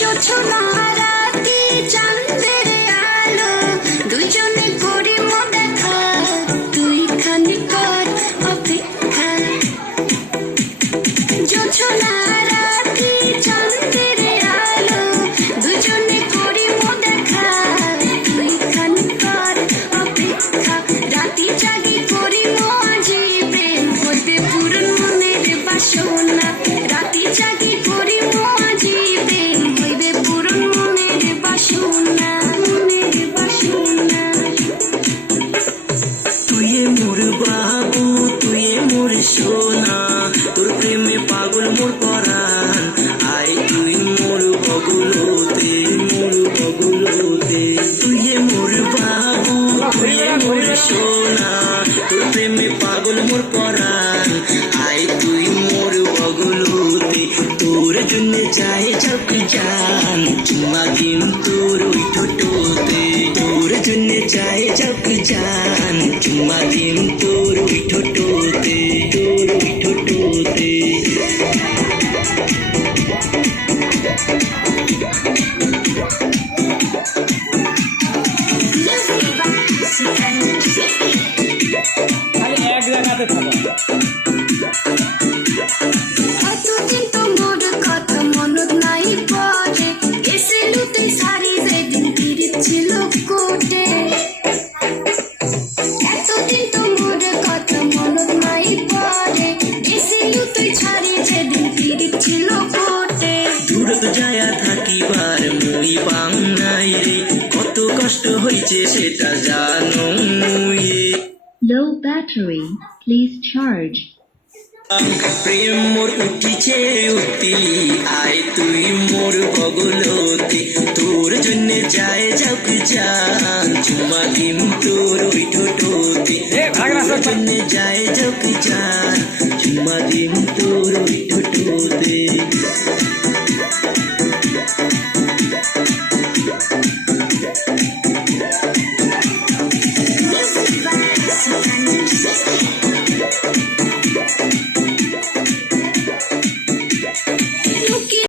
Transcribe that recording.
জোছনা রাতি চাঁদের আলো দুজনে করি মো দেখা তুই খানি কর অপেক্ষা জোছনা রাতি চাঁদের আলো দুজনে করি মো দেখা তুই খানি কর অপেক্ষা রাতি জাগি করি মো আজি প্রেম হইবে পূরণ মনের বাসনা রাতি জাগি করি মো আজি প্রেম হইবে পূরণ মনের বাসনা মনের বাসনা তুই মোর বাবু তুই মোর সোনা তোর প্রেমে পাগল মোর পরাণ আয় তুই মোর বগুলোতে তুই মোর বাবু তুই মোর সোনা তোর প্রেমে পাগল মোর পরাণ আয় তুই মোর বগুলোতে তোর জন্য চাই চক জান চুমা দিন তোর ওই ঠোঁটোতে তোর জন্য চাই চক জান চুমা দিন তোর ওই ঠোঁটোতে এতদিন তো মোর কথা মনত নাই পড়ে এসেলু তুই সারি যেদিন পিরিত ছিল কোটে এতদিন তো মোর কথা মনত নাই পড়ে এসেলু তুই ছাড়ি যেদিন পিরিত ছিল কোটে দূরত যায়া থাকিবার মুই বাংলাই রে কত কষ্ট হইছে সেটা জানো মুই Low battery, please charge. প্রেম মোর উঠিছে উঠিলি আয় তুই মোর বগলতে তোর জন্য যায় যাক জান চুমা দিম তোর ওই ঠোঁটোতে তোর জন্য যায় যাক জান চুমা দিম তোর ওই ঠোঁটোতে